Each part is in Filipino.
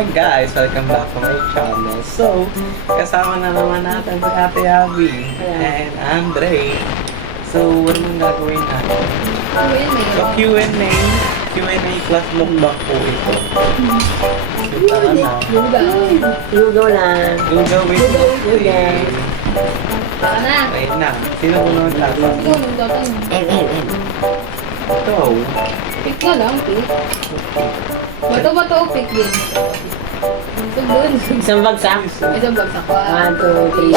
Hi guys! Welcome back to my channel. So, kasama na naman natin si Ate Abby and Andre. So, ano nang gagawin natin? So, Q&A. Q&A plus lookback po ito. Ito na. Lugaw lang. Lugaw with Lugaw. Baka na. Wait na. Sino po naman tatang? Ikaw, nagtatang. Ito. Pick na lang, pick. Bato-bato, pick din. Ito dun. Isang bagsak. Isang bagsak pa. 1, 2, 3,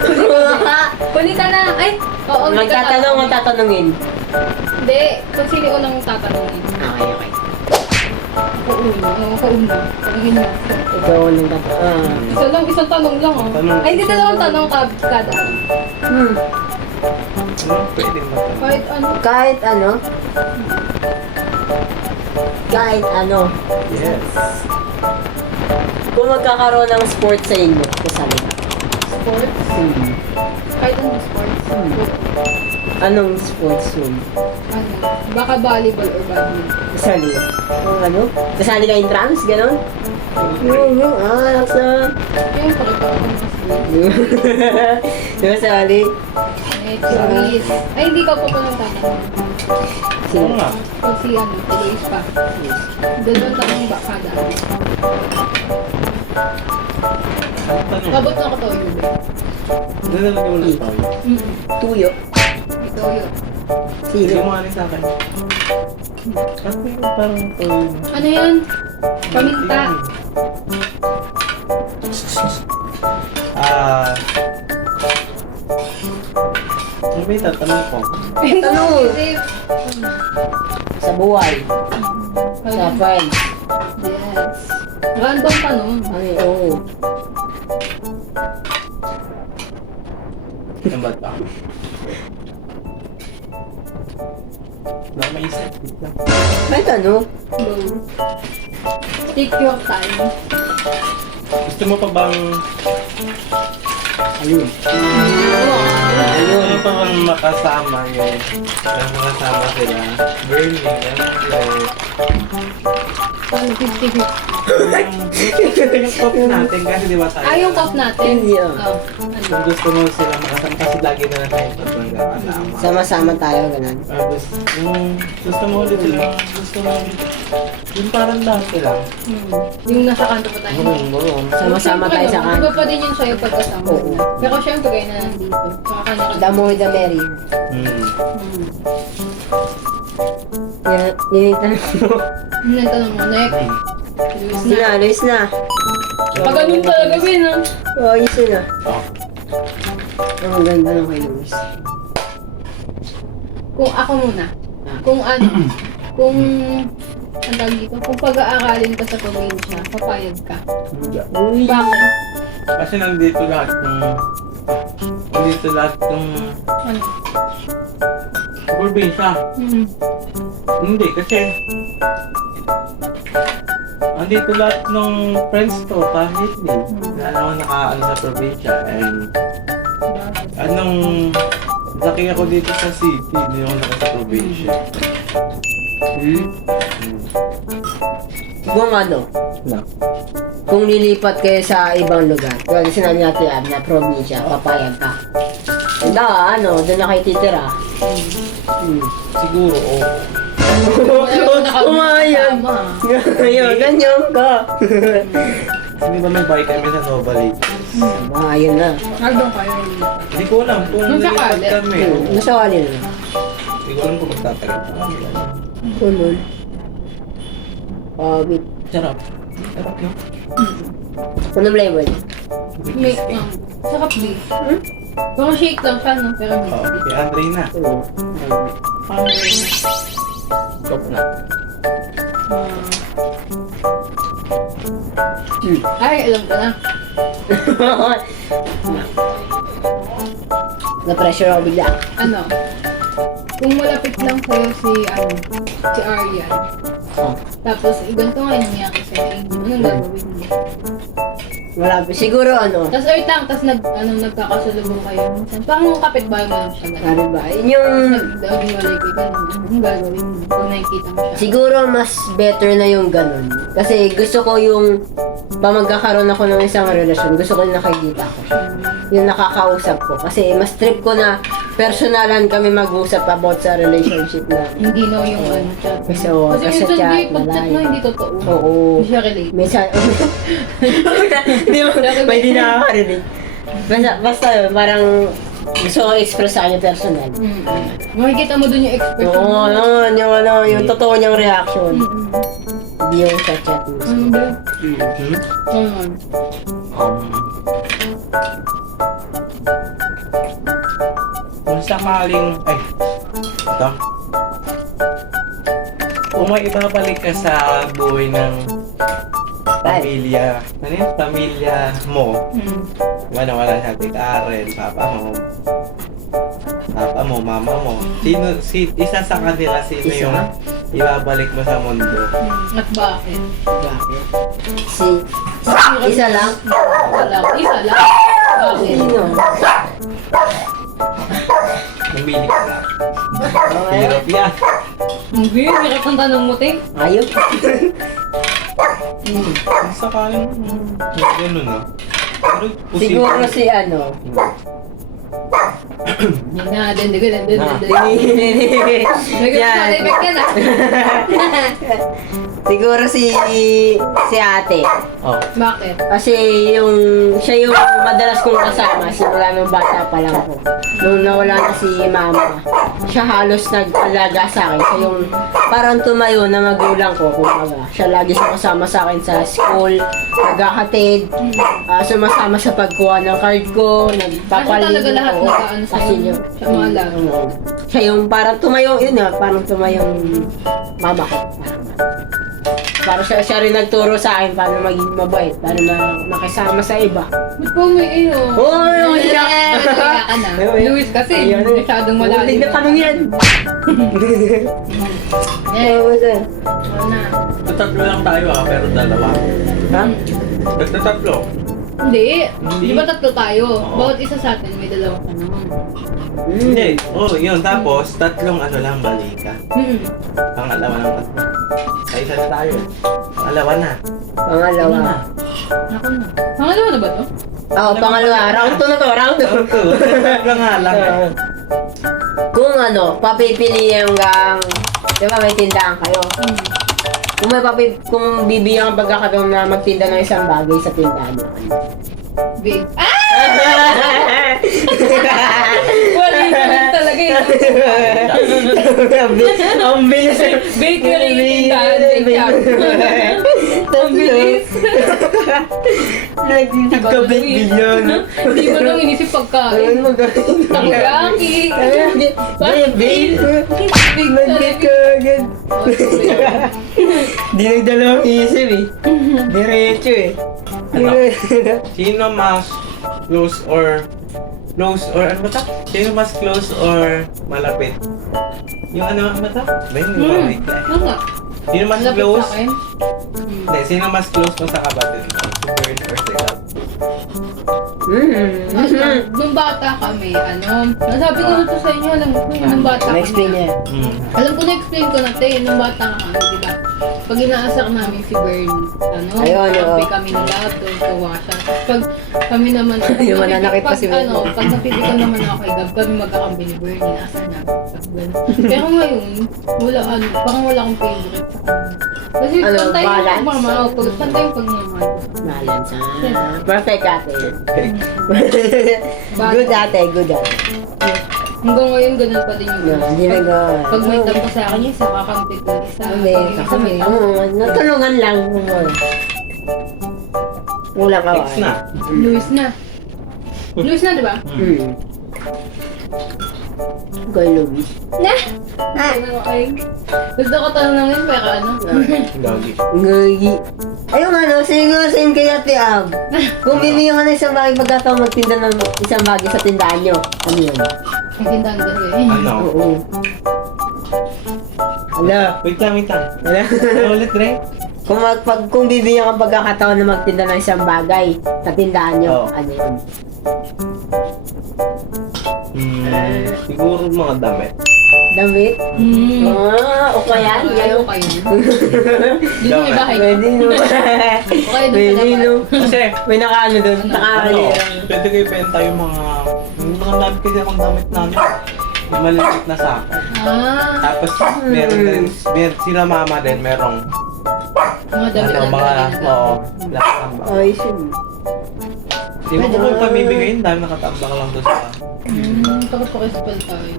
4. Huli ka na. Ay, oo. hindi ka Magtatanong o tatanungin? Hindi. Kung sino unang tatanungin. Okay. Ako una. Oo, ako una. Tanungin mo. Ikaw nang tatanong. Isang tanong lang, oh. Tanong. Ay, hindi dalawang tanong kada. Pwede mo ito. Kahit ano. Kahit ano? Kahit ano? Yes. Kung magkakaroon ng sports sa inyo, kasali ka. Sports. Kahit anong sports. Anong sports yun? Ano? Baka volleyball or badminton. Kasali ka. Kung ano? Kasali ka in trans, gano'n? Yung sa... Yung pakita ko ng Yung kasali. Cheese. Ay, hindi ka po pa ng tatanong. Oo nga. Kung si ano, today's pa. Dalawang tanong ba kada? Tanong. Kabot na ko to yun. Nalagay mo lang tayo. Tuyo. Ito yun. Sige Sino? mo nga rin sa akin. At meron parang ito yun. Ano yan? Paminta. Ano ba yung tatanong ko? Tanong. Sa buhay. Sa friends. Yes. Random tanong. Ay, oo. Ano ba ito? Wala maisip. May tanong. Go. Take your time. Gusto mo pa bang... Ayun. Ano pa bang makasama yun? Makasama sila. Bernie, Ano, 50-50. yung cop natin kasi di ba tayo? Ah, yung cup natin? Yeah. Oh. Kung Ano? gusto mo sila makasama kasi lagi na lang tayo magkakasama. Sama-sama tayo, ganun. Gusto mo ulit sila, gusto mo yung parang dati lang. Yung nasa kanto pa tayo. Sama-sama tayo sa Iba kan. pa din yung sa'yo pagkasama Oo. na. Pero syempre kayo na nandito. Saka kanya-kanya. The more the merrier. Yan yung tanong mo. Yung tanong mo, next. Luis Sige na. na, Luis na. Pag ganun talaga, Win, ha? Oo, ayos yun ah. Oh. Ang ganda ng kay Luis. Kung ako muna. Kung ano, kung ang tawag dito, kung pag-aaralin ka sa probinsya, papayag ka. Uy. Bakit? Kasi nandito lahat ng Ano? probinsya. Hindi, kasi andito lahat ng friends ko kahit di. Na naman nakaano sa probinsya. And anong laki ako dito sa city, hindi ako naka sa probinsya. Kung ano, Na. kung lilipat kayo sa ibang lugar, kaya sinabi natin na probinsya, papayag ka. And ano, doon na kayo titira. Siguro, oo. Umayag. Ngayon, ganyan ka. Hindi ba may bike kami sa Nova Lake? Ayun na. Haldong kayo. Hindi ko alam kung Nung nilipat sakali. kami. Nasawali na. Hindi ko alam kung magtatagal pa kami. Kulol. Wait. Sarap. Sarap yun. Anong flavor? May, sarap beef. Parang shake lang siya, no? Pero may Oh, kay Andre na. parang Top na. Ay, alam ko na. Na-pressure ako bigla. Ano? Kung malapit lang sa'yo si Aryan, Oh. tapos ganito nga yung nangyari sa'yo, anong gagawin mo? Wala pa. Siguro ano, Tapos earth lang, tapos nagkakasalubong kayo. Parang kapitbahay mo lang siya. ano ba? Yung Nag-iwalay kayo. Anong gagawin mo pag nakikita mo siya? siguro mas better na yung ganun. Kasi gusto ko yung pa magkakaroon ako ng isang relasyon, gusto ko yung nakikita ko siya. Yung nakakausap ko. Kasi mas trip ko na personalan kami mag-usap about sa relationship na. Hindi no yung chat. So, Kasi sa minsan chat, di, pag chat mo malayo. hindi totoo. Oo. Hindi siya relate. Minsan, hindi mo, may di nakakarinig. Basta yun, parang gusto ko express sa kanya personal. Makikita mo dun yung expert. Oo, yung totoo niyang reaction. Hindi yung sa chat mo. Kung sakaling, ito. Kung may ibabalik ka sa buhay ng pamilya, ano yun? Pamilya mo. Wala si Ate Karen, papa mo, mama mo. Isa sa kanila, sino Isa? yung ibabalik mo sa mundo? At bakit? Bakit? Isa lang? Isa lang. Bakit? Sino? Mamili ka lang. Hirap yan. Hindi, hirap ang tanong mo, te. Ayok. Kung sakaling, gano'n na. Pero Siguro si ano. Hindi na, din. Yan. Siguro si ate. Oh. Bakit? Kasi siya yung madalas kong kasama simula nung bata pa lang ko. Nung nawala na si mama, siya halos nag-alaga sa akin. Siya yung parang tumayo na magulang ko, kumbaga. Siya lagi siya kasama sa akin sa school, naghahatid, sumasama sa pagkuha ng card ko, nagpapaligo Kasi talaga lahat ko. nag-ano sa'yo, Kasi yun, siya mga alaga. siya yung parang tumayo, yun nga, parang tumayo yung mama ko. Parang siya rin nagturo sa akin paano maging mabait, paano makisama sa iba. Ba't po may iyo? Oh, Kaya ka na. Luis kasi, masyadong malalim. Huwag na tanong yan. Eh, Oo, sir. ano na? Tatlo lang tayo pero dalawa. Ha? Tatlo. Hindi. Hindi. Di ba tatlo tayo? Oo. Bawat isa sa atin may dalawang tanong. Hindi. Yun. Tapos, tatlong lang balika. Pangalawa ng tatlo. Ay, isa na tayo. Pangalawa na. Pangalawa. Ako na. Pangalawa na ba to? Oo, pangalawa. Round 2 na to, round 2. Tatlo nga lang. Kung papipiliin hanggang, di ba may tindahan kayo? Kung bibigyan kang pagkakataon na magtinda ng isang bagay sa tindahan mo. Big. Wala yun talaga yun. Ang bilis. Bakery yung tindahan. Ang bilis. Nagkabit yun. Hindi mo nang inisip pagkain. Takoyaki. Babe, Big nag-get ka agad. Di nagdalawang isip eh. Diretso eh. Sino mas close or ano ba ta? Sino mas close or malapit? Yung ano ba ta? Ba yung malapit ka eh. Ano nga? Sino mas Malapit close? sa akin? Hindi, sino mas close mo sa kapatid mo? Si Bird or si Gab? Nung bata kami, nasabi ko na to sa inyo, alam ko, nung bata kami. Na-explain niya. Alam ko na-explain ko na te, nung bata kami, di ba? Pag inaasak namin si Bernie, Ayun, kampi oo. kami ng lahat, tuwa siya. Tapos pag kami naman, Yung mananakit pa si Bernie. pag napipikon naman ako kay Gab, kami magkakampi ni Bernie, asan na? Pero ngayon, parang wala akong favorite sa kanya. Kasi pantay yung balance? pagmamahal, pantay yung pagmamahal. Balance perfect ate. Balance. Good ate, good ate. Hanggang ngayon, ganun pa din yung Hindi nag- Pag may tampo sa akin, isa kakampi ko, isa. Hindi, Pag isa may natulungan lang. Kulang ka. Next na. Luis na. Luis na, di ba? Kay Luis. Na! Ay, gusto ko tanongin pero Doggy. Ngagi. Ayun same kay Ate Ab. Kung bibigyan ka ng isang bagay pagkataon magtinda ng isang bagay sa tindahan nyo, ano yun? Ang tindahan kasi. Ano? Oo. Ala. Wait lang. Ala. Ano ulit, Dre? Kung bibigyan kang pagkakataon na magtinda ng isang bagay, tatindaan nyo, Oo. ano yun? Siguro mga damit. Damit? O kaya? Ayaw kayo. Hindi mo may bahay. Pwede no. Okay, doon Pwede sa no. Kasi, May nakaano doon, nakakalira. pwede kayo benta yung mga damit kasi ang damit namin. Yung maliliit na sako. Tapos, meron sila mama din, merong Mga damit na mga, talaga. oo, lahat ng bag. Ay, yun. Di mo kung pamibigay yun, dahil nakatambak lang doon sa... Pagpapakispal tayo.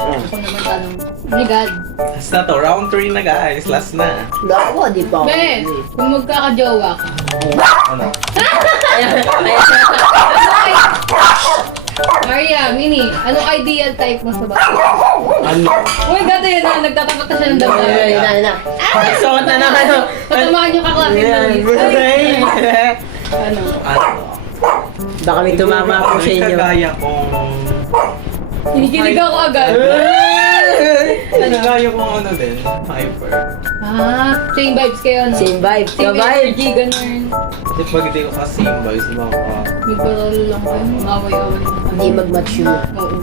Ako naman tanong. Oh my God. Last na to, round 3 na guys, last na. Ako, di ba? Ben, kung magkakajowa ka. Ano? Maria, Mini, anong ideal type mo sa babae? Ano? Oh my God, ayun na, nagtatapat na siya ng dami. Na. Nagsuot na ng ano. Patamaan yung kaklase ng Ano? Ano? Baka may tumama ako sa inyo. Kagaya kong... Hinikilig ako agad. Kagaya kong ano din, hyper. Same vibes kayo, no? Same vibe. Same Ka-vibe. energy, ganun. Kasi pag hindi ko kasi yung boys, baka... Magpalalo lang kayo, away-away. Hindi mag-match yun. Oo.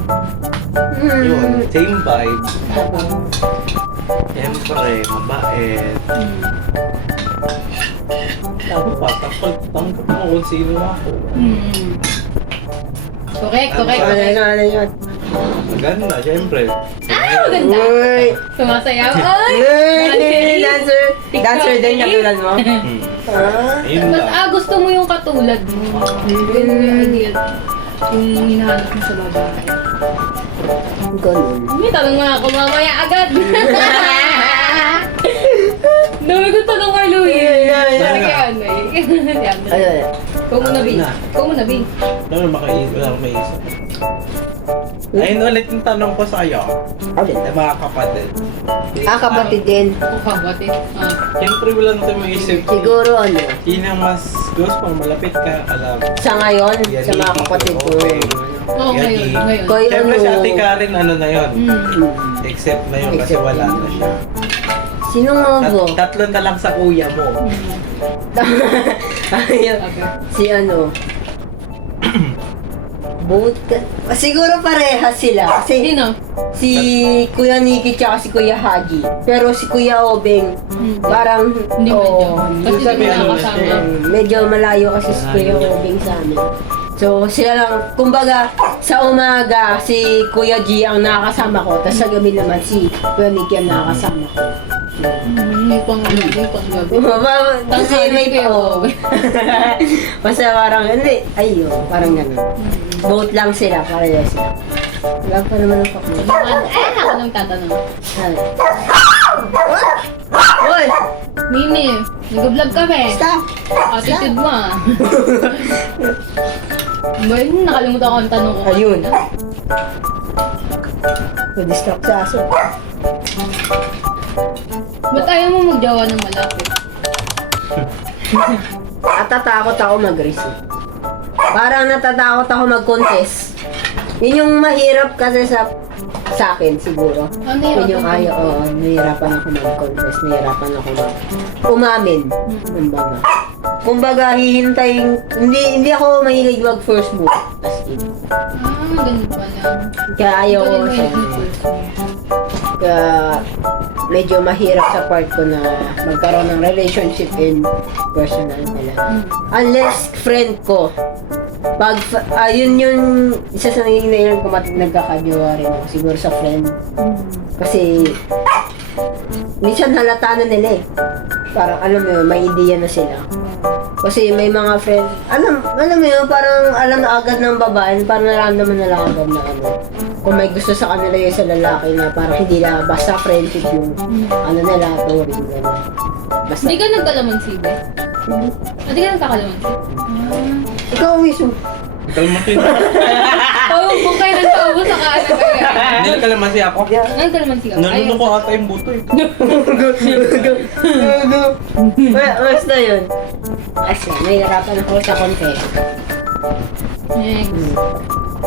Yun, same vibe. Siyempre, mabait. Ako pa, tanggap mo kung sino ako. Correct, correct. Ano yun? Maganda, siyempre. Maganda. Uy! Sumasayaw. Ay! Uy! Dancer! Dancer din katulad mo? Ayun Mas, lang. gusto mo yung katulad mo. Yun yung ideal. Yung hinahanap mo sa babae. Ganun. May tanong nga ako mamaya agad. Dami ko tanong kay Louie. Sabi kay ano eh. Ano? Ikaw muna, Bin. Ikaw muna, Bin. Wala akong maisip. Ayun ulit yung tanong ko sa'yo. Alin? Sa mga kapatid. Kapatid din. Ako kabatin. Siyempre wala na tayo maisip. Siguro ano? Sino ang mas gusto mo, malapit ka, alam. Sa ngayon, sa mga kapatid ko. Okay. Oo, ngayon. Ngayon. Koy, Siyempre ano? si Ate Karen, ano na yun. Except na yun kasi Except wala na na siya. Sino nga ba? Tatlo na lang sa kuya mo. Ayun. Okay. Si ano? Both siguro parehas sila. Kasi Sino? si Kuya Nikki tsaka si Kuya Haji. Pero si Kuya Obeng, parang Hindi medyo. Kasi Sabi, hindi ano, nakakasama. medyo malayo kasi si Kuya Obeng sa amin. So sila lang, kumbaga sa umaga si Kuya G ang nakakasama ko, tapos sa gabi naman si Kuya Nikki ang nakakasama ko. May pang-gabi. Kasi may po. Basta parang, hindi, ayun, parang gano'n. Both lang sila, pareho sila. Wala pa naman ang pakmo. Ako nang tatanong. Hoy! Mimi, nag-vlog kami. Stop! Attitude mo ah. Ba, nakalimutan ko ang tanong ko. Ayun. Na-distract sa aso. Ba't ayaw mo magjawa ng malapit? At tatakot ako mag-receive. Parang natatakot ako mag-contest. Yun yung mahirap kasi sa akin siguro. Ano Yun yung ayaw, oo, nahihirapan ako mag-contest, nahihirapan ako umamin. Kumbaga, hihintayin, hindi ako mahilig mag first move. As in. Ganun pala. Kaya ayaw ko Ganun siya. mo yung Kaya medyo mahirap sa part ko na magkaroon ng relationship and personal talaga. Unless friend ko. Pag, yun yung isa sa naging nailan ko nagkakajowa rin ako. Siguro sa friend. Kasi, minsan halata na nila eh. Parang alam mo yun, may idea na sila. Kasi may mga friend, alam mo yun, parang alam na agad ng babae, parang nararamdaman nila agad na ano. Kung may gusto sa kanila yung sa lalaki na parang hindi na basta friendship yung ano nila, touring, gano'n. Basta. Hindi ka nagkalamansi ba? Hindi ka nagkakalamansi? Ikaw, Wiso. Kalmasin. Oo, kung kayo nagkaubo sa kaano kayo. Hindi na kalamansi ako. Nagkalamansi ka? Nanuno ko ata yung buto eh. Basta yun. Kasi, nahihirapan ako sa confession. Next.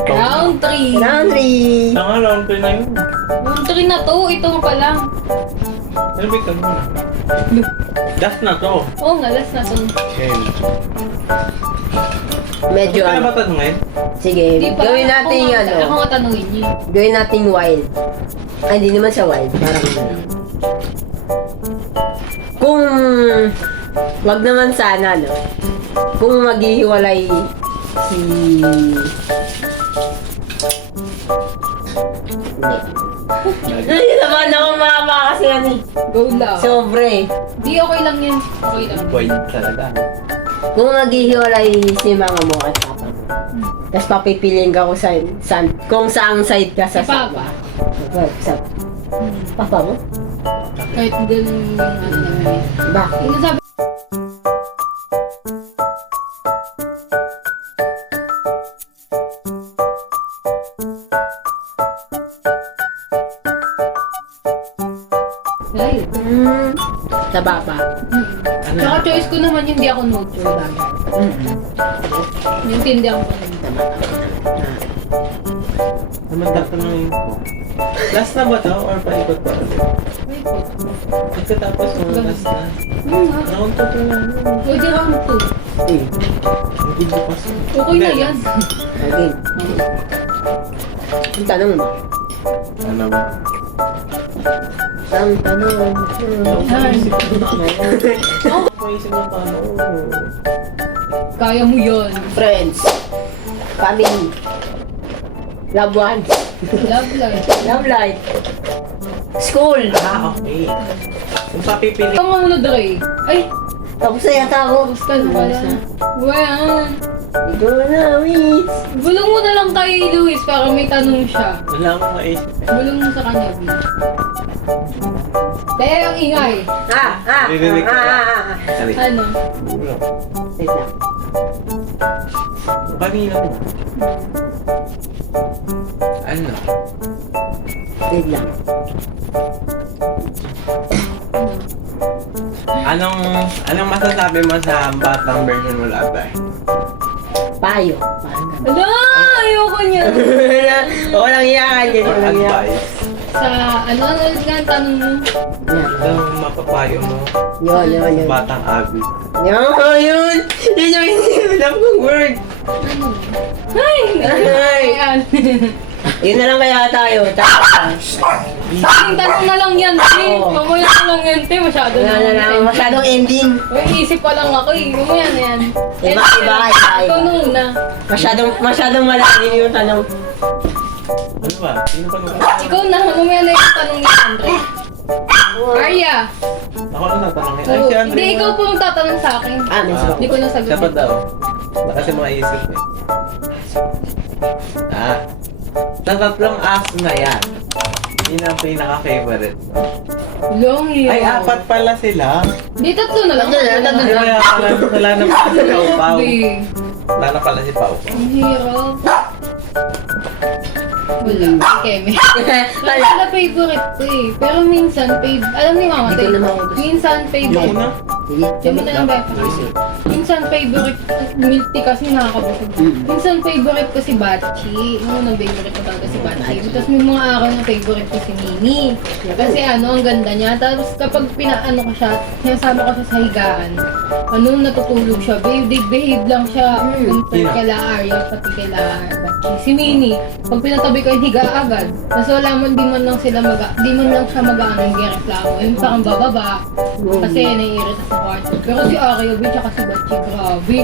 Round 3. Round 3. Saka round 3 na yun. Round 3 na to, ito pa lang. Nalabig ka muna. Last na to. Oo nga, last na to. Okay. Medyo Kaya ano. ba tanungin? Sige, gawin natin yung ano. Ako nga tanungin niyo. Gawin natin wild. Ay, hindi naman siya wild. Parang ano. Kung... Wag naman sana, no? Kung maghihiwalay si... Hindi. Hindi naman ako mama kasi yan eh. Go lang. Sobre. Di okay lang yan. Okay lang. Void talaga. Kung maghihiwalay si mama mo at papa mo, tapos papipiliin ka kung saang side ka sa Si Papa. Sa papa mo? Kahit din yung ano naman. Bakit? Yung sabi Ay. Sa papa. Ano? Saka choice ko naman yung di ako neutral bagay. Yung tindihan ko naman. Naman tatanungin ko. Last na ba to? Or paikot pa ulit? Wait po. Pagkatapos mo, last na. Round 2 to lang. Pwede round 2. Hindi ko kasi. Okay na yan. Okay. Ang tanong mo. Ano ba? Ang tanong mo. Maisip mo paano. Kaya mo yun. Friends. Family. Loved ones. Love life. Love life. School. Ah, okay. Kung papipili. Ikaw nga muna, Dre. Ay, Tapos na yata ako. tapos ka na pala. Well, Ikaw na, Miss. bulong mo na lang kay Luis para may tanong siya. Wala akong maisip. Bulong mo sa kanya, B. Kaya ang ingay. Ririnig ka ba? Sorry. Ano? Wait lang. Kanina mo. Ano? Wait lang. Anong masasabi mo sa batang version mo ate? Payo. Ala, ayoko niya. Walang iyakan yun. Or Walang iyakan. advice? Sa ano ulit nga ang tanong mo? Yan. Anong mapapayo mo Yun. sa batang Abby? Yun. Yun yung hinihilam kong word. Ano? Ay! Ay. Ayan. Yun na lang kaya tayo. Tapos. Yung tanong na lang yan, T. Oo. Mamaya na lang yan, T. Masyado Wala na lang. Masyadong ending. Uy, isip pa lang ako eh. Mamaya na yan. Iba. Ikaw nung una. Masyadong malalim yung tanong. Ano ba? Sino pa nung Ikaw na. Mamaya na yung tanong ni Andre. Arya. Ako na natanongin. Ay, si Andre. Hindi, ikaw po ang tatanong sa akin. May Ah. Hindi ko nasagot. Siya pa daw. Wala kasi maisip eh. Sa tatlong aso na yan, yun ang pinaka-favorite mo. Long hirap. Ay, apat pala sila. Di, tatlo na lang. Tatlo Ay, wala na pala si Pau Pau. Di. Wala na pala si Pau Pau. Ang hirap. Wala. Keme. Wala. Wala favorite ko eh. Pero minsan, alam ni Mama, Hindi ko naman gusto. minsan Yung favorite. una? Sige. Yung mo na lang ba? Minsan favorite, milk tea kasi nakakabusog. Minsan favorite ko si Bachi. Yung unang favorite ko talaga si Bachi. Tapos may mga araw na favorite ko si Mini. Kasi ano, ang ganda niya. Tapos kapag pinaano ko siya, sinasama ko siya sa higaan, ano, natutulog siya. Behave lang siya. Compared kay La Arya, pati kay La Bachi. Si Mini, pag pinatabi ko yung higa agad. Tapos wala man, di man lang siya mag-ano, hindi reklamo. Yung parang bababa. Kasi naiirita sa kwarto. Pero si Arya, tsaka si Bachi, grabe.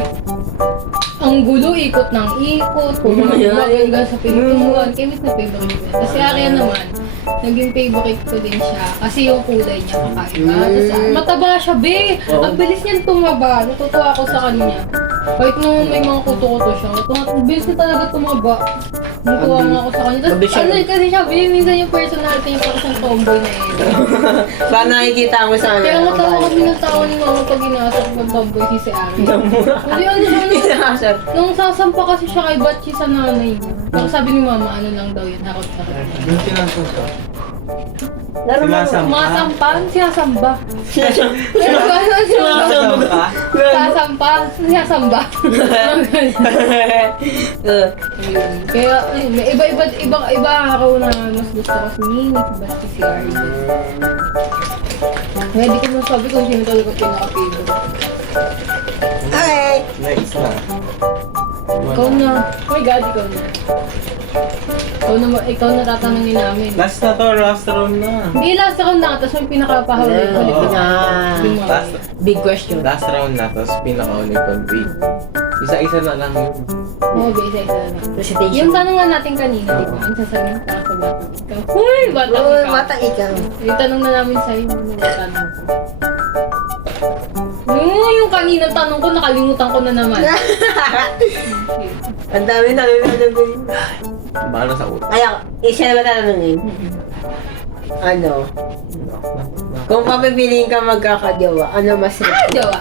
Ang gulo, ikot ng ikot. Kumaganda sa pintuan. Kaya mas na favorite ko yan. Tapos si Arya naman, naging favorite ko din siya. Kasi yung kulay niya kakaiba. Tapos mataba siya, be. Ang bilis niyan tumaba. Natutuwa ako sa kanya. Kahit nung may mga kuto-kuto siya, ang bilis niya talaga tumaba. Natutuwa nga ako sa kanya. Tapos Mabilis siya, ano kasi siya, be, minsan yung personality niya parang siyang tomboy na yun. Paano nakikita mo sa Kaya natawa kami ng tao ni Mama pag inasap ng tomboy si Arya. Hindi ano siya, Pinakasar. nung sasampa kasi siya kay Bachi sa nanay niya. Pero sabi ni Mama, ano lang daw yun, harap-harap. Yung sinasamba. Laro mo. Sinasamba. Sumasampa? Sinasamba. Sinasamba? Sasampa? Sinasamba. Ayun. Kaya, ayun, may iba araw na mas gusto ko si Nini, si Bachi, si Arya. Kaya di ko masabi kung sino talaga pinaka-favorite. Okay. Next na. Ikaw na. Oh my God, ikaw na. Ikaw na tatanungin namin. Last na to, last round na. Hindi, last round na, tapos may pinaka-pahuli. Oo. Ah, big question. Last round na, tapos pinaka-ulit pang big. Isa-isa na lang yun. Oo, isa-isa na. Recitation. Yung tanong nga natin kanina, di ba? Ang sasabihin para sa batang ikaw. Uy, batang Oh, ikaw. bata ikaw. Yung tanong na namin sa'yo, ano yung tanong ko? Yung kaninang tanong ko, nakalimutan ko na naman. Ang dami na Bahala sa utak. Ay, isa na ba tatanungin? Ano? Kung papipiliin ka magkakajowa, ano mas Jowa.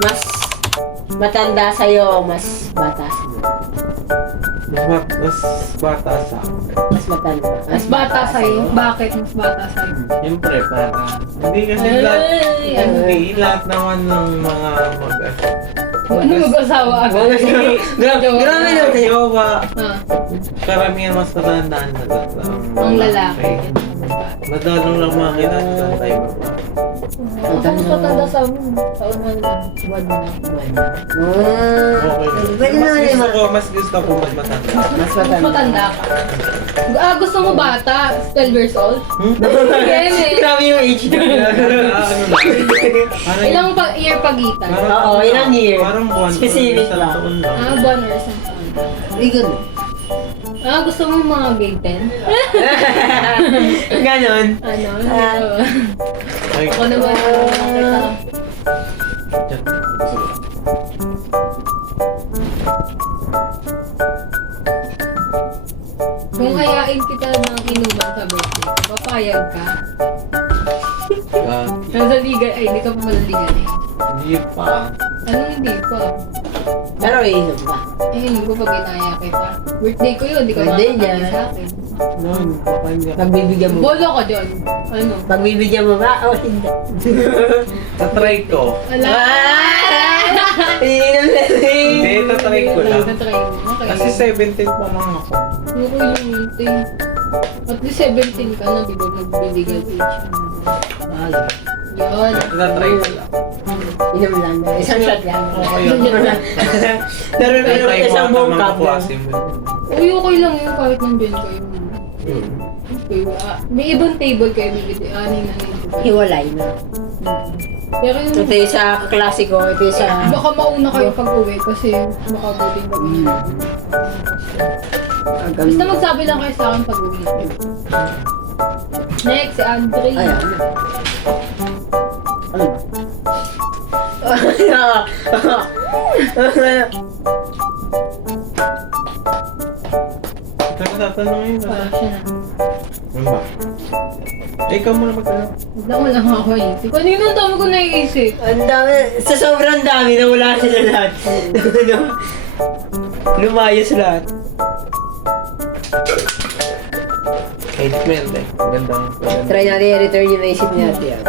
mas matanda sa'yo o mas bata sa'yo? Mas bata sa akin. Mas matanda. Mas bata sa'yo. Bakit mas bata sa'yo? Siyempre, para... Hindi kasi Ay, lahat... ano? Hindi, lahat naman ng mga Ano mag-asawa ako? Grabe naman. Jowa. Ah, Karamihan mas matandaan na ang lalaki. Madalong lang makita sa tayo ba? Ako mas matanda sa mo. Sa unang Okay. Mas gusto ko, mas gusto ko mas matanda. Mas Mas matanda ka. Gusto mo bata? 12 years old? Yan eh. Grabe yung age na. Ano na? Parang- Ilang year pagitan? Oo, ilang year? Parang buwan. Specific isang ba? taon lang. Buwan or isang taon. Very good. Gusto mo mga grade 10? Ganon. Ano? Ay, Ako naman. Nakita ko. Kung hayain kita ng inuman sa birthday, papayag ka? God. Nasa liga, ay hindi ka pa malaligan eh. Hindi pa. Anong hindi pa? Pero iinom ba? Eh, hindi ko pag inaya kita. Birthday ko yun, hindi ka Birthday makakali niya. sa akin. Noon, baka hindi ako. Pagbibigyan mo. Bolo ka dyan. Ano? Pagbibigyan mo ba? O hindi? Tatry ko. Ala! Iinom na Hindi, tatry ko lang. Natry mo. Okay. Kasi 17 pa lang ako. Hindi ko yung multi. At least 17 ka na, di ba? Magbibigay age. Yun. Tatry ko lang. Inom lang. Isang shot lang. Okay yun. Pero meron Tatry ko isang ang buong tamang cup. kaklase mo. Uy, okay lang yun kahit nandyan kayo. Okay, may ibang table kayo bibili. Aning na nito. Hiwalay na. Pero yung Ito yung sa klasiko. Ito yung sa... baka mauna kayo pag-uwi kasi baka buting kami. Basta magsabi lang kayo sa akin pag-uwi. Next, si Andre. Ay, ano? Ano? Ito na tatanungin na. Siya na. Ano ba? Ikaw muna magtanong. Wala ako isip. Kanina ang dami ko naiisip. Ang dami. Sa sobrang dami na wala sila lahat. Lumayos lahat. Edit mo yan, eh. Maganda. Try natin i-return yung naisip natin.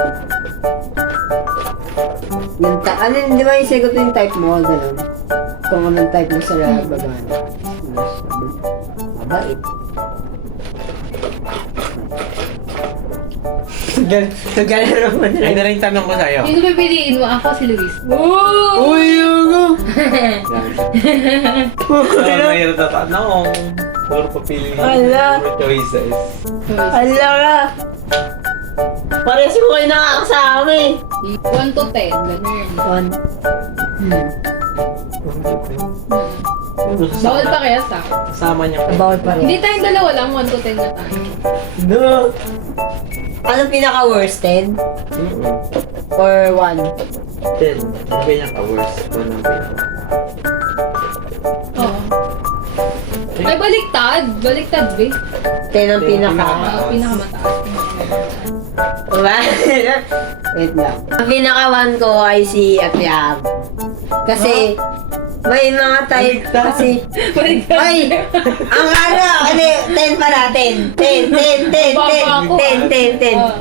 Yung ano, di ba yung sagot yung type mo? Ganun. Kung anong type mo sa babae. Mabait. Nagalaro mo Ay na rin tanong ko sa'yo. Sino pipiliin mo? Ako si Luis. Uy, ano? Mahirap na tanong. Puro papili. Ala. Puro choices. Hala ka! Pares mo kayo nakakasama eh. 1 to 10. Ganun. Bawal pa kaya sa? Kasama niya. Bawal pa Hindi rin. tayong dalawa lang. 1 to 10 na tayo. No! Anong pinaka-worst, 10? Or 1? 10. Ang ganyan ka-worst. Ito na Oo. Ay, baliktad. Baliktad, be. 10 ang pinaka... Pinakamataas. Diba? Wait lang. Ang pinaka-1 ko ay si Ate Ab. Kasi... May mga type kasi... Baliktad. Ay! Ang ano! 10 pala, 10. 10.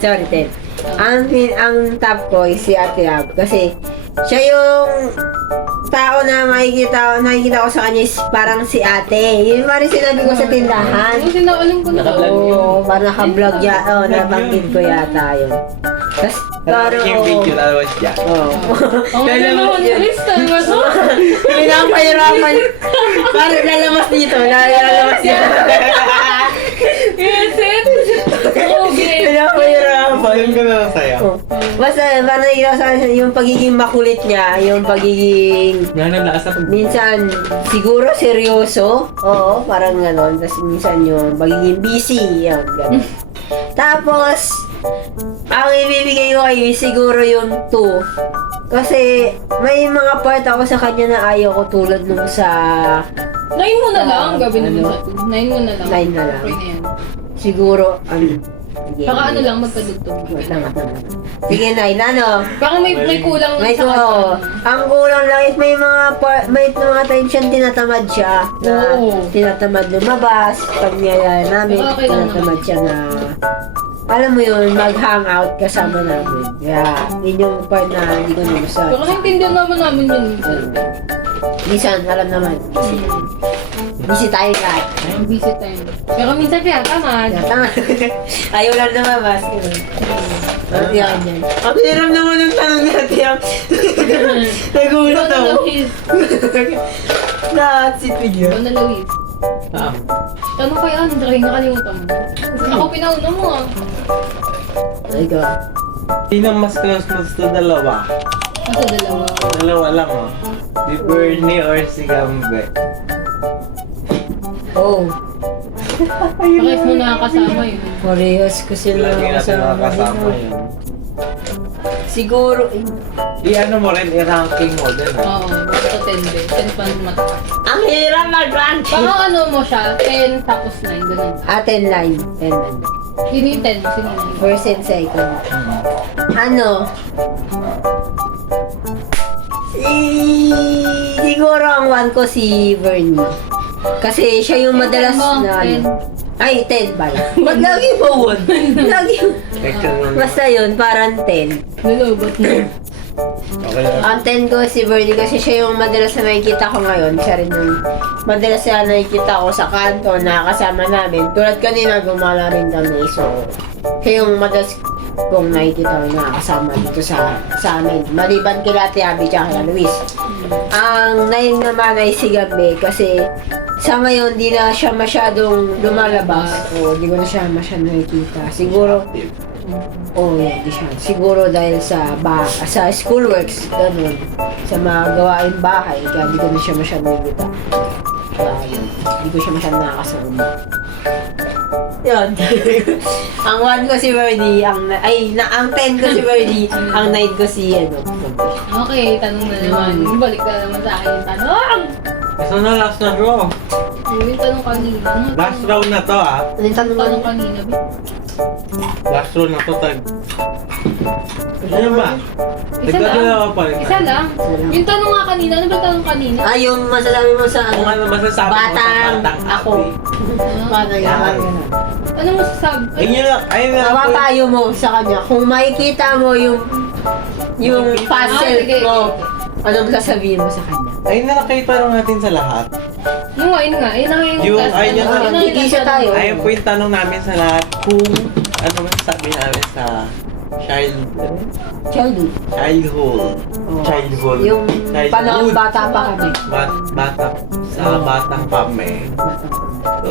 Sorry, 10. Ang top ko is si Ate Ab. Kasi siya yung tao na nakikita ko sa kanya is parang si ate. Yun parang sinabi ko sa tindahan. Ano sinaalam ko na? Naka-vlog Oo, parang naka-vlog yata. Oo, nabanggit ko yata yun. Tapos, Parang yung video lalabas dyan. Oo. Ang ganda naman yung list, ano ba to? Pinapahirapan. Parang lalabas dito. Lalabas dito. Yes, it! Okay. Pinapahirapan. Ayun ka na sa'yo. Oh. Basta, parang yung pagiging makulit niya, yung pagiging Yan ang lasa pag... minsan siguro seryoso. Oo, parang gano'n. Tapos minsan yung pagiging busy. Yan, gano'n. Tapos, ang ibibigay ko kayo siguro yung 2. Kasi may mga part ako sa kanya na ayaw ko tulad nung sa 9 mo na lang, gabi naman sa 2. 9 mo na lang. 9 na lang. Okay na yan. siguro Baka ano lang, magpadugtong. Sige, Nay, ano? Baka may kulang May sa ko. Ang kulang lang is may mga times siya tinatamad siya. Na Oo. tinatamad lumabas. Pag niyaya namin, Okay lang tinatamad naman. siya na alam mo yun, mag-hangout kasama namin. Kaya, yun yung part na hindi ko nagustuhan. Baka naintindihan naman namin yun. Minsan, alam naman. Busy tayo lahat. Ang busy time. Pero minsan kaya tamad. Tama. Ayaw lang lumabas. Ano yan yan? Ang hirap naman ng tanong natin. Nagulat Ikaw na, ako. Luis. Natsipid Ikaw yun. na, Luis. Tanong kaya ano, dahil nakalimutan mo. Ako pinauna mo ah. Ikaw. Sino mas close mo sa dalawa? Nasa dalawa. Dalawa lang oh. Si Bernie or si Gambe? Oh. Bakit mo nakakasama yun? Parehas ko sila Lagi natin nakakasama yun. Siguro, I-ano mo rin, i-ranking mo din ah. Oo, basta 10 din. 10 pa mataas. ang hirap mag-ranking. Baka ano mo siya, 10 tapos 9, ganun. 10 line. 10 line. Yun yung 10 mo, sino yun? First and second. Ano? Siguro ang one ko si Bernie. Kasi siya yung madalas Mo, na 10. Ay, 10 ba? Ba't lagi mo 1? Lagi Section mo na. Basta yun, parang 10. Lulubot mo. Okay lang. Ang 10 ko si Bernie kasi siya yung madalas na nakikita ko ngayon. Siya rin yung madalas na nakikita ko sa kanto na kasama namin. Tulad kanina, gumala rin kami. So, siya yung madalas kong nakikita ko na kasama dito sa amin. Maliban kila Ate Abby tsaka kila Luis. Ang 9 naman ay si Gabi kasi sa ngayon di na siya masyadong lumalabas. O, di ko na siya masyadong nakikita. Siguro, yeah, di siya. Siguro dahil sa schoolworks, ganun. Sa mga gawain bahay, kaya di ko na siya masyadong nakikita. Kaya yun, di ko siya masyadong nakakasama. Yun. Ang 1 ko si Verdi, ang 10 ko si Verdi, ang 9 ko si Okay, tanong na naman. Balik na naman sa akin yung tanong. Ito na last na draw. Yung tanong kanina. Last round na to ah. Ano yung tanong Tanong kanina. Last round na to tag. Ano ba? Isa lang. Nagdadalawa pa rin. Isa lang. Yung tanong nga kanina, ano ba tanong kanina? yung masasabi mo sa Kung ano masasabi mo Batang sa batang ako. Ah, Yan. ano masasabi? Ayun lang, ayun lang. Mapapayo mo sa kanya. Kung makikita mo yung puzzle sige. mo, anong sasabihin mo sa kanya? Ayun na lang kayo tanong natin sa lahat. Yung nga, yun nga. Yun na yung Yung- last ayun tanong. yung tanong. Yun na yung Igisa last tayo. tanong. Ayun po yung tanong namin sa lahat kung ano masasabi namin sa childhood. Childhood. Childhood. Childhood. Yung panahon bata pa kami. Bata. Sa batang kami.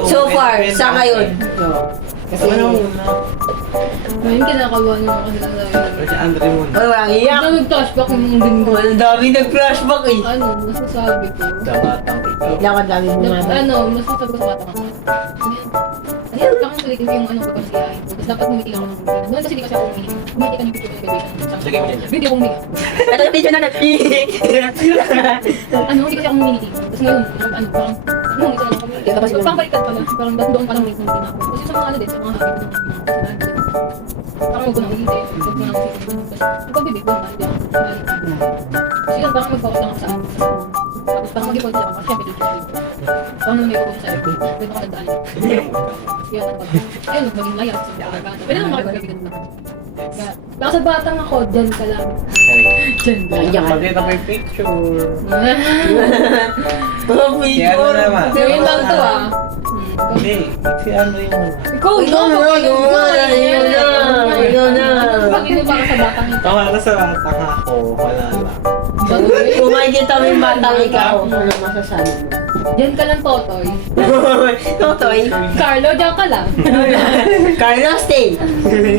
So far, depende sa ngayon. Kasi ano muna? Ngayon, kinakabahan mo kasi sa akin. Si Andre muna. Ay, walang iyak. Ito nag-flashback yung linggo. Ang dami nag-flashback eh. Ano, masasabi ko. Sa batang ikaw. Bigla ang dami bumaba. Ano, masasabi ko sa bata ako. Ayan, kakang sulitin ko yung ano ko kasi ayayin ko. Tapos dapat humiti ako ng humiti. Noon kasi di kasi ako humiti. Humiti ka ng picture ko yung baby. Lagay mo yan. Video ko humiti. Ito yung video na nag-iik. Ano, hindi kasi ako humiti. Tapos ngayon, ano, parang, humiti na lang kami. Tapos parang baliktad pala. Parang doon parang humiti na ako. Kasi sa mga ano din, sa mga habit ng parang huwag ko na humiti. Huwag ko na humiti. Tapos pagbibig ko naman, hindi ako baliktad. Kasi yun, parang mag-focus lang ako sa akin. Tapos parang mag-focus lang ako. Siyempre, dito siya. Parang may focus sa'yo. Pwede ko nagdaan. Yun, ayun, maging layas. Pwede naman makipagkabigan mo. Baka sa batang ako, dyan ka lang. Dyan ka lang. Ayan. Pakita mo yung picture. Mga Si ano picture. naman? So, yun lang to ah. Hindi, si Andre yung ano. Ikaw Pag ino ba ka sa batang ito? Tama ka sa batang ako, wala lang. Kung makikita mo yung batang ikaw, ano masasabi mo? Diyan ka lang, Totoy. Totoy. Carlo, diyan ka lang. Carlos, stay.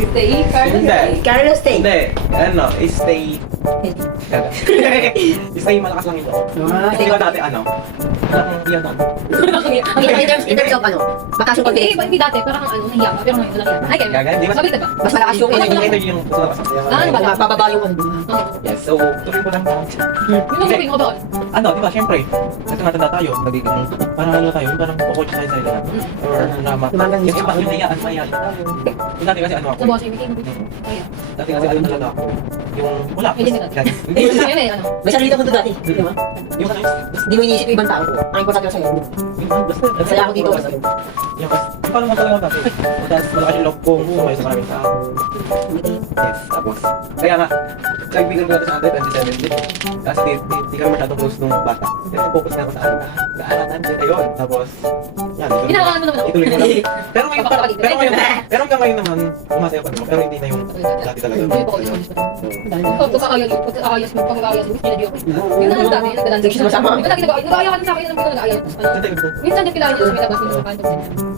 Stay, Carlo, Hindi. stay. Carlos, stay. Hindi, ano, stay... stay malakas lang ito. Stay ba dati ano? Yan ano? In terms of ano, mataas yung confidence. Hindi dati, parang ano, nahiya ka. Pero ngayon, wala hiya ka. Ay, Gaga, hindi kaya. ba? Sabi ka ba? Mas malakas yung Yung energy. energy yung malakas. Ano ba? Mababa yung ano. Yes, so tuloy ko lang pa. Yun ang sabihin ko ba? Ano, di ba, syempre, kasi matanda tayo, nagiging, parang ano tayo, parang kukul sa isa lahat. Or naman. Yung iba, yung nayaan tayo. Yung dati kasi ano ako, Sa boss, may kaya. dati kasi ayun talaga ako. Yung, wala. Hindi na dati. Hindi, Ayun eh, ano. May sarili ka dati, di ba? yung ano, Hindi mo iniisip yung ibang tao. Ang importante lang sa'yo. basta, Masaya ako dito. yung parang matalaga ako dati. Tapos malakas yung loob kong sumay sa maraming tao. Yes, tapos, kaya nga, kaibigan ko natin sa Andre 2017. Tapos di kami masyadong close nung bata. Kasi focus na ako sa ano, naaratan din ayun. Tapos, yan. Ginagawa mo naman ako. Ituloy ko lang. Pero hanggang ngayon naman, umasaya pa naman. Pero hindi na yung dati talaga. Ikaw, pagkakayos mo, hindi ko. Yun na lang dami, nagdadaan sa Sama. Diba lagi nag-aayos ka din sa akin, alam mo nag-aayos. Minsan din kilala nyo sa may labas ko sa kanto.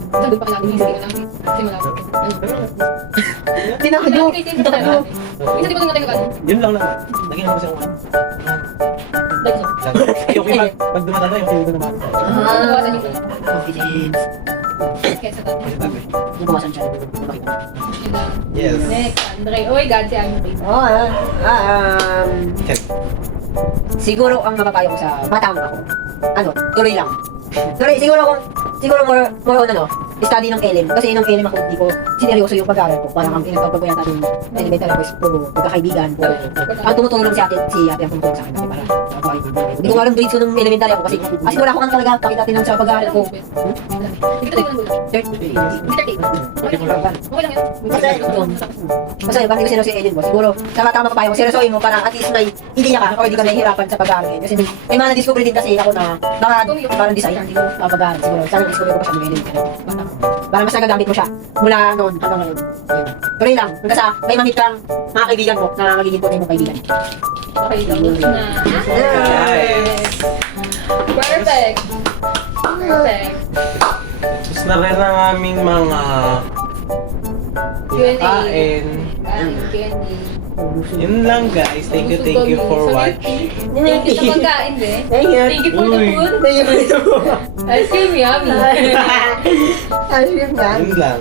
Minsan doon pa kilala, hindi ko lang. Kasi malapit. Tinakdo. Tinakdo. Minsan di ba natin nag-ano? Yun lang naman. Naging ako kasi ako. Like so. Yung pag dumadaan na, yung feeling ko naman. Nabawasan yung Confidence. kaya sa dati. Nabawasan siya. Yun lang. Yes. Next, Andre. Oh my God, si Andre. Siguro ang mapapayo ko sa batang ako, ano, tuloy lang. Tuloy, siguro more on ano, study ng LM. Kasi nung LM ako, hindi ko sineryoso yung pag-aaral ko. Parang ang pinagpapag ko yata ng elementary ko is puro pagkakaibigan. Ang tumutulong si ate ang tumutulong sa akin kasi para ako ay hindi ko alam grades ko nung elementary ako kasi wala ko kang talaga pakita tinang sa pag-aaral ko. Hindi ka tayo ng bulan. 30. Okay lang yun. Kasi bakit ko sineryoso yung LM ko? Siguro sa batang mapapayo ko, seryosoin mo para at least may idea ka o hindi ka nahihirapan sa pag-aaral. Kasi may mga na-discover din kasi ako na parang design, hindi ko mapag-aaral. Siguro sana discover ko pa siya ng LM. Para mas nagagamit mo siya mula noon hanggang ngayon. Tuloy lang. Hanggang sa may mamit kang mga kaibigan mo na magiging tunay mong kaibigan. Okay, tapos na. Guys. Perfect. Perfect. Tapos na rin ang aming mga Q&A. kain. Q&A. Yun lang guys. Thank you for watching. Thank you sa pagkain, eh. Thank you. Thank you for the Uy. food. Thank you for the Ice cream, yummy. Ayun yan. Yun lang.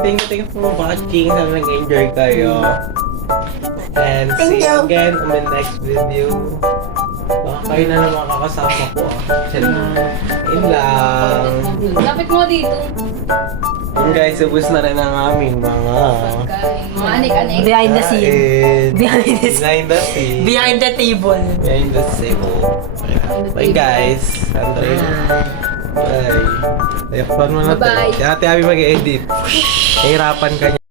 Thank you for watching. Sana nag-enjoy kayo. And Thank see you you. again on my next video. Baka kayo na naman kakasama ko. Yun lang. Lapit mo dito. Yun guys, ubus na rin ang aming mga Pagkain. Mga anik-anik. Behind the scene. kain. Behind the scene. Behind the scene. Behind the table. Behind the table. Bye guys. Andre. Bye. Ayok pa naman natin. Bye-bye. Si Ate Abby mag-edit. Hirapan ka niya.